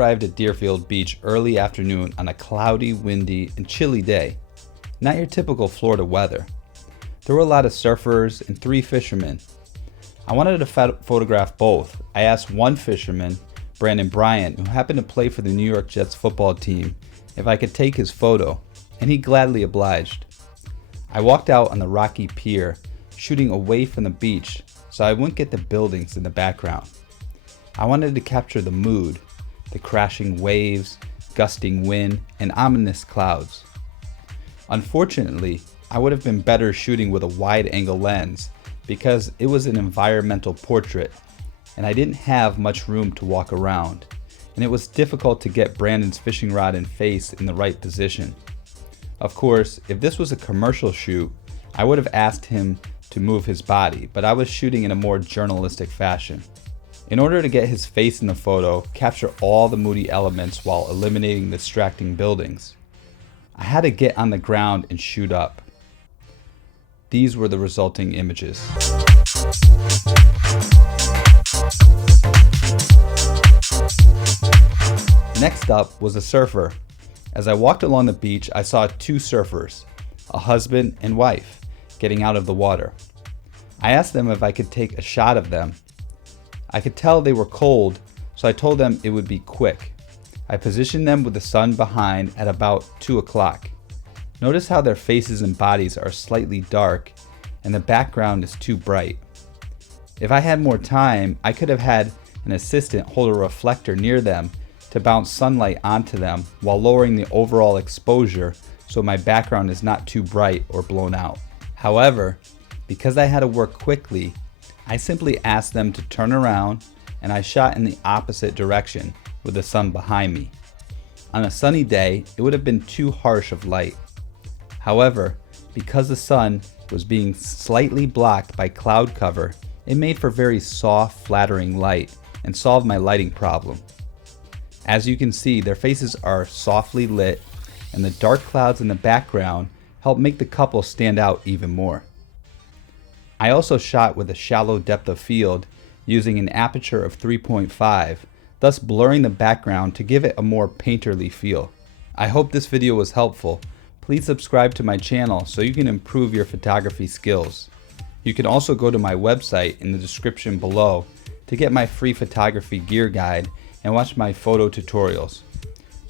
arrived at Deerfield Beach early afternoon on a cloudy, windy, and chilly day. Not your typical Florida weather. There were a lot of surfers and 3 fishermen. I wanted to photograph both. I asked one fisherman, Brandin Bryant, who happened to play for the New York Jets football team, if I could take his photo, and he gladly obliged. I walked out on the rocky pier, shooting away from the beach so I wouldn't get the buildings in the background. I wanted to capture the mood, the crashing waves, gusting wind, and ominous clouds. Unfortunately, I would have been better shooting with a wide-angle lens because it was an environmental portrait and I didn't have much room to walk around, and it was difficult to get Brandin's fishing rod and face in the right position. Of course, if this was a commercial shoot, I would have asked him to move his body, but I was shooting in a more journalistic fashion. In order to get his face in the photo, capture all the moody elements while eliminating the distracting buildings, I had to get on the ground and shoot up. These were the resulting images. Next up was a surfer. As I walked along the beach, I saw 2 surfers, a husband and wife, getting out of the water. I asked them if I could take a shot of them. I could tell they were cold, so I told them it would be quick. I positioned them with the sun behind at about 2 o'clock. Notice how their faces and bodies are slightly dark and the background is too bright. If I had more time, I could have had an assistant hold a reflector near them to bounce sunlight onto them while lowering the overall exposure so my background is not too bright or blown out. However, because I had to work quickly, I simply asked them to turn around and I shot in the opposite direction with the sun behind me. On a sunny day, it would have been too harsh of light. However, because the sun was being slightly blocked by cloud cover, it made for very soft, flattering light and solved my lighting problem. As you can see, their faces are softly lit and the dark clouds in the background help make the couple stand out even more. I also shot with a shallow depth of field using an aperture of 3.5, thus blurring the background to give it a more painterly feel. I hope this video was helpful. Please subscribe to my channel so you can improve your photography skills. You can also go to my website in the description below to get my free photography gear guide and watch my photo tutorials.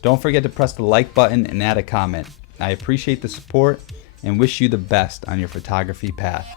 Don't forget to press the like button and add a comment. I appreciate the support and wish you the best on your photography path.